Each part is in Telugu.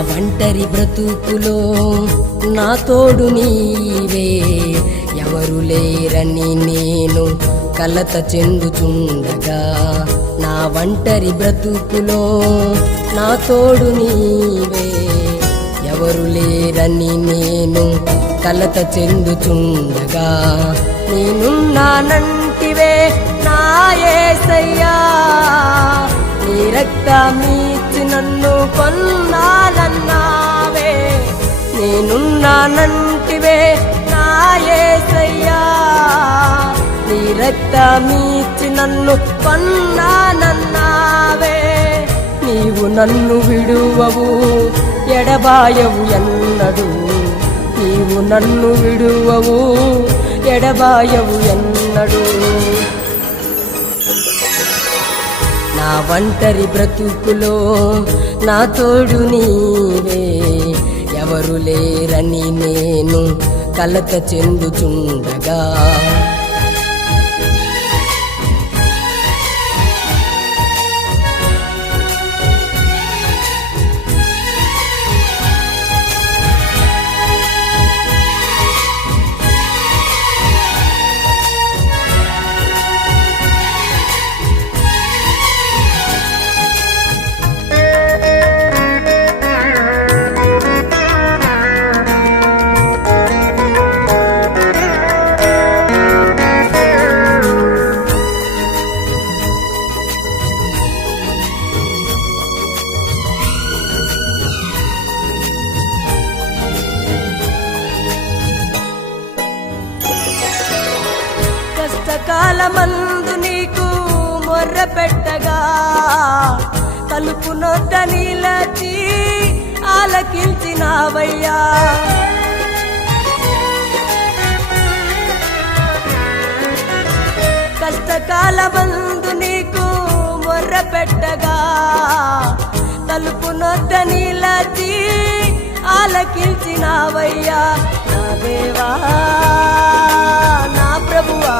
ఒంటరి బ్రతుకులో నా తోడు నీవే, ఎవరు లేరని నేను కలత చెందుచుండగా. నా ఒంటరి బ్రతుకులో నా తోడు నీవే, ఎవరు లేరని నేను కలత చెందుచుండగా. నేనున్నానంటివే నా యేసయ్యా, నీ రక్తమిచ్చి నన్ను కొన్నానన్నావే. నేనున్నానంటివే నా యేసయ్యా, నీ రక్తమిచ్చి నన్ను కొన్నానన్నావే. నీవు నన్ను విడువవు ఎడబాయవు ఎన్నడు, నీవు నన్ను విడువవు ఎడబాయవు ఎన్నడు. నా ఒంటరి బ్రతుకులో నా తోడు నీవే, ఎవరు లేరని నేను కలత చెందుచుండగా. కష్టకాలమందు నీకు మొర్ర పెట్టగా, తలుపు నొద్ద నిలచి ఆలకించినావయ్యా. కష్టకాలమందు నీకు మొర్ర పెట్టగా, తలుపు నొద్ద నిలచి ఆలకించినావయ్యా. నా దేవా నా ప్రభువా,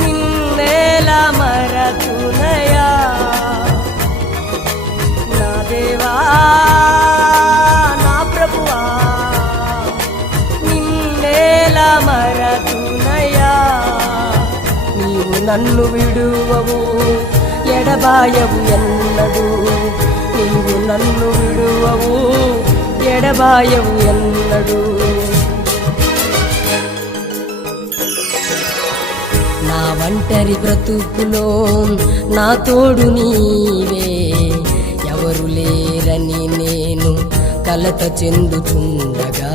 నిన్నేలా మరతునయా. నా దేవా నా ప్రభువా, నిన్నేలా మరతునయా. నీవు నన్ను విడువవు ఎడబాయవు ఎన్నడు, నీవు నన్ను విడువవు ఎడబాయవు ఎన్నడు. నా ఒంటరి బ్రతుకులో నా తోడు నీవే, ఎవరు లేరని నేను కలత చెందుచుండగా.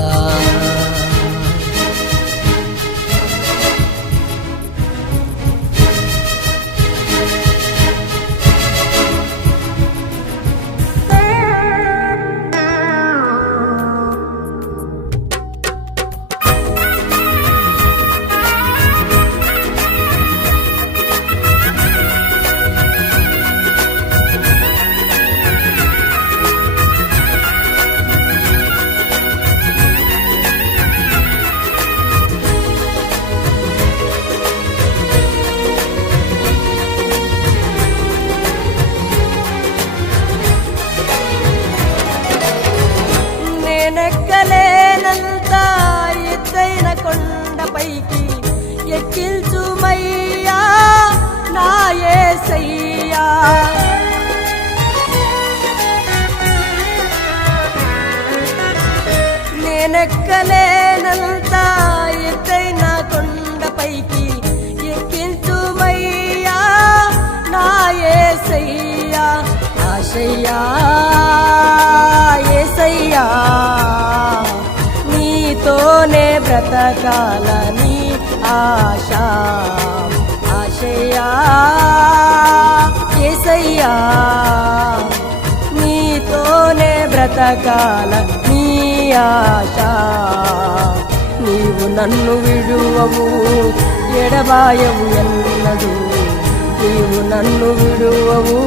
నేనెక్కలేనంత ఎత్తైన కొండపైకి ఎక్కించుమయ్యా నా యేసయ్యా. నేనెక్కలేనంత ఎత్తైన కొండపైకి ఎక్కించుమయ్యా నా యేసయ్యా. ఆశయ్యా యేసయ్యా, నీతోనే బ్రతకాలని ఆశ. ఆశయ్యా యేసయ్యా, నీతోనే బ్రతకాలని ఆశ. నీవు నన్ను విడువవు ఎడబాయవు ఎన్నడు, నీవు నన్ను విడువవు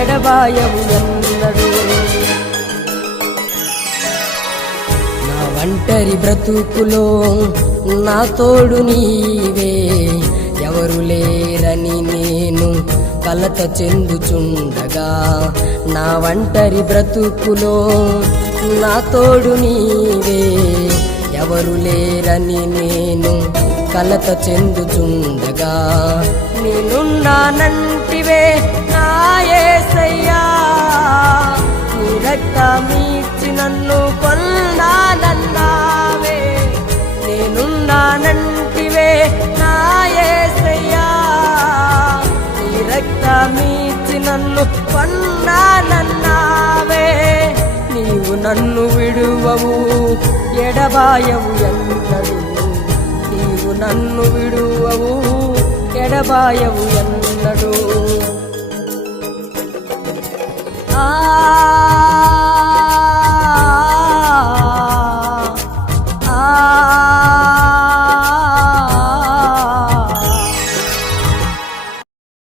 ఎడబాయవు ఎన్నడు. నా ఒంటరి బ్రతుకులో నా తోడు నీవే, ఎవరు లేరని నేను కలత చెందుచుండగా నా ఒంటరి బ్రతుకులో నా తోడు నీవే ఎవరు లేరని నేను కలత చెందుచుండగా నేనున్నానంటివే నా యేసయ్యా నీ రక్తమిచ్చి నన్ను కొన్నానన్నావే నేనున్నానంటివే నా యేసయ్యా నీ రక్తమిచ్చి నన్ను కొన్నానన్నావే నీవు నన్ను విడువవు ఎడబాయవు ఎన్నడు నీవు నన్ను విడువవు ఎడబాయవు ఎన్నడు